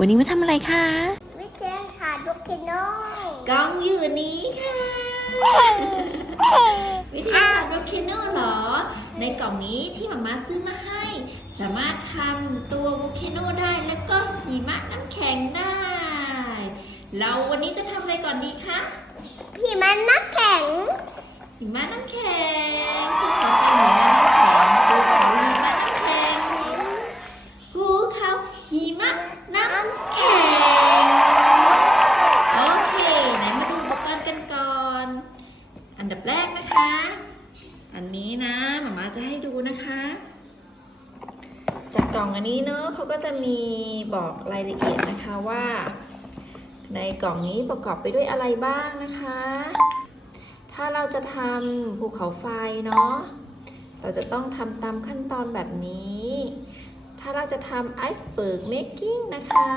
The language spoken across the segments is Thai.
วันนี้มาทำอะไรคะวิเชียนค่ะลูกคิโน่กล้องอยู่นี้ค่ะ วิทยาศาสตร์วอลเคโนเหรอ ในกล่องนี้ที่หมามาซื้อมาให้ สามารถทำตัววอลเคโนได้แล้วก็หิมะน้ำแข็งได้ เราวันนี้จะทำอะไรก่อนดีคะพี่มันน้ำแข็งหิมะน้ำแข็งภูเขาไฟหิ อันนี้นะหมามาจะให้ดูนะคะ จากกล่องอันนี้เนอะเขาก็จะมีบอกรายละเอียดนะคะว่า ในกล่องนี้ประกอบไปด้วยอะไรบ้างนะคะ ถ้าเราจะทำภูเขาไฟเนาะเราจะต้องทำตามขั้นตอนแบบนี้ ถ้าเราจะทำไอซ์เบิร์กเมคกิ้งนะคะ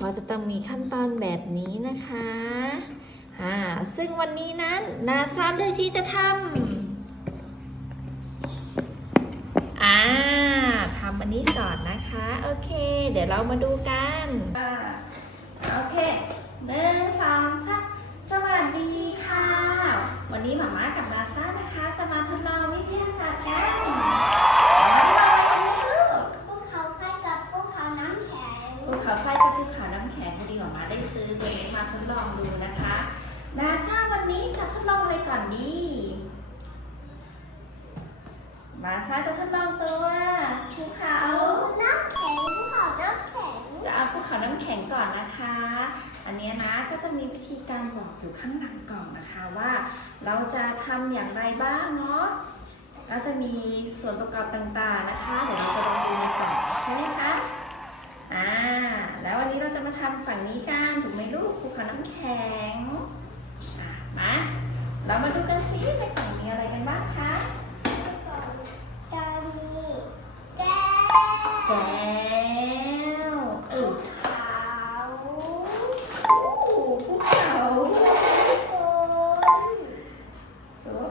ก็จะต้องมีขั้นตอนแบบนี้นะคะ อ่า ซึ่งวันนี้นั้นนาซาเลยที่จะทำอ่าทำ อันนี้ก่อนนะคะ โอเค เดี๋ยวเรามาดูกันอ่าโอเคหนึ่งสองสามสวัสดีค่ะ วันนี้หมาม่ากับนาซานะคะ จะมาทดลองวิทยาศาสตร์กันมาทดลองอะไรกันนะลูกภูเขาไฟกับภูเขาน้ำแข็งภูเขาไฟกับภูเขาน้ำแข็งพอดีหมอมาได้ซื้อตัวนี้มาทดลองดูนะคะนาซาวันนี้จะทดลองอะไรก่อนดี นาซาจะทดลองตัวภูเขาน้ำแข็งภูเขาน้ำแข็ง จะเอาภูเขาน้ำแข็งก่อนนะคะ อันเนี้ยนะก็จะมีวิธีการบอกอยู่ข้างหลังกล่องนะคะว่า เราจะทำอย่างไรบ้างเนาะก็จะมีส่วนประกอบต่างๆนะคะ เดี๋ยวเราจะลองดูในกล่องใช่ไหมคะอ่าแล้ววันนี้เราจะมาทำฝั่งนี้กันถูกไหมลูกภูเขาน้ำแข็งอะมาเรามาดูกันซิในก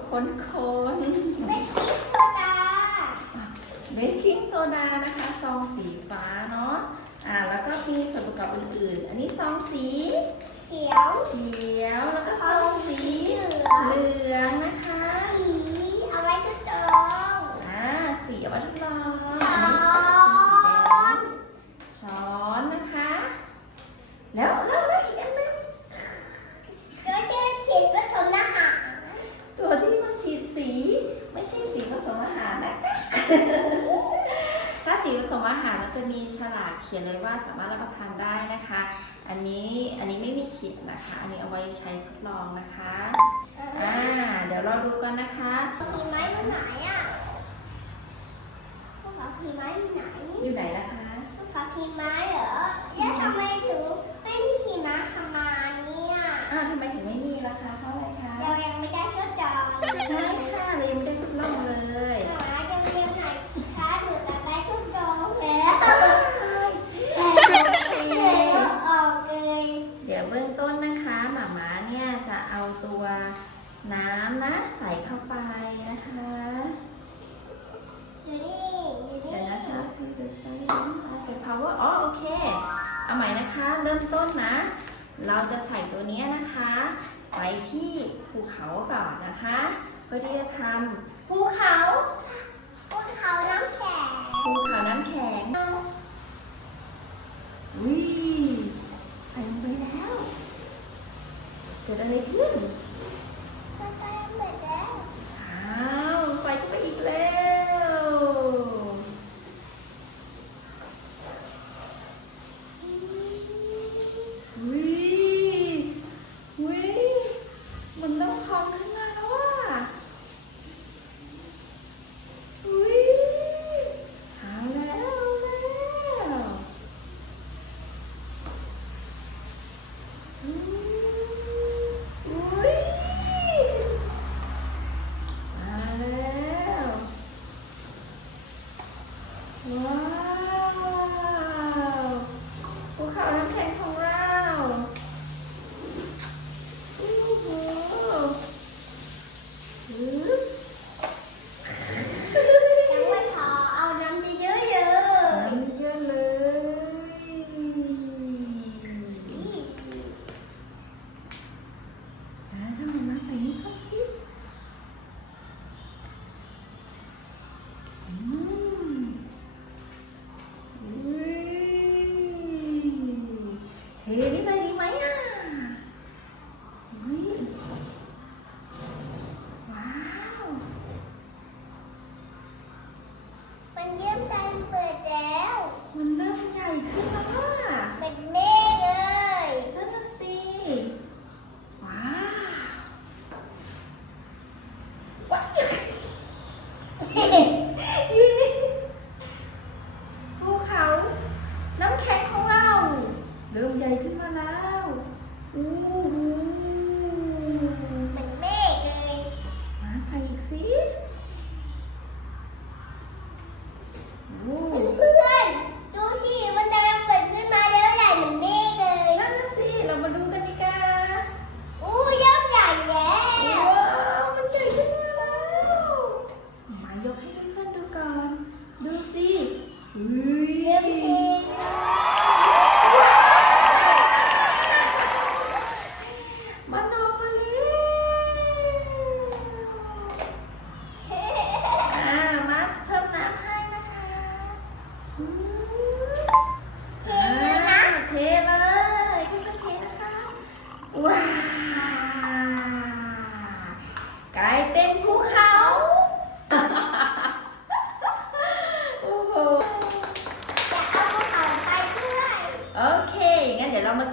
คนคนไม่คิดโซดาเบกกิ้งโซดานะคะซองสีฟ้าเนาะอ่าแล้วก็มีส่วนประกอบอื่นๆ อันนี้ซองสี เขียว เขียวแล้วก็ซองสีเหลืองนะคะ สีเอาไว้ทดลอง อ่า สีเอาไว้ทดลอง ช้ อันนี้อนจะเป็นสีแดงช้อนนะคะ แล้วแล้วแล้วอีกอันหนึง ก็จะฉีดผสมอาหาร ตัวที่มันฉีดสีไม่ใช่สีผสมอาหารนะคะ ถ้าสีผสมอาหารมันจะมีฉลากเขียนเลยว่าสามารถรับประทานได้นะคะ อันนี้อันนี้ไม่มีเขียนนะคะ อันนี้เอาไว้ใช้ทดลองนะคะอ่าเดี๋ยวเราดูกันนะคะผีไม้อยู่ไหนอะพวกเขาผีไม้อยู่ไหนอยู่ไหนนะคะพวกเขาผีไม้เหรอแล้วทำไมถึงไม่มีหิมะทำมาเนี่ยอ้าวทำไมถึงไม่มีล่ะคะเพราะอะไรคะเรายังไม่ได้ทดลองใช่ค่ะเรายังไม่ได้ทดลองเลย หมาจะเรียนไหนสิคะหนูจะได้ทดลองแล้ว แล้วออกเลย เดี๋ยวเบื้องต้นนะคะหมาม้าเนี่ยจะเอาตัวน้ำนะใส่เข้าไปนะคะ อยู่นี่อยู่ เดี๋ยว นี่ นะคะ fill the silent okay power อ๋อโอเค เอาใหม่นะคะ เริ่มต้นนะ เราจะใส่ตัวนี้นะคะ ไปที่ภูเขาก่อนนะคะเพื่อที่จะทำภูเขาภูเขาน้ำแข็งภูเขาน้ำแข็งวิใส่ลงไปแล้ว เกิดอะไรขึ้น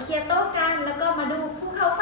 เคลียร์โต๊ะกัน แล้วก็มาดูผู้เข้าไา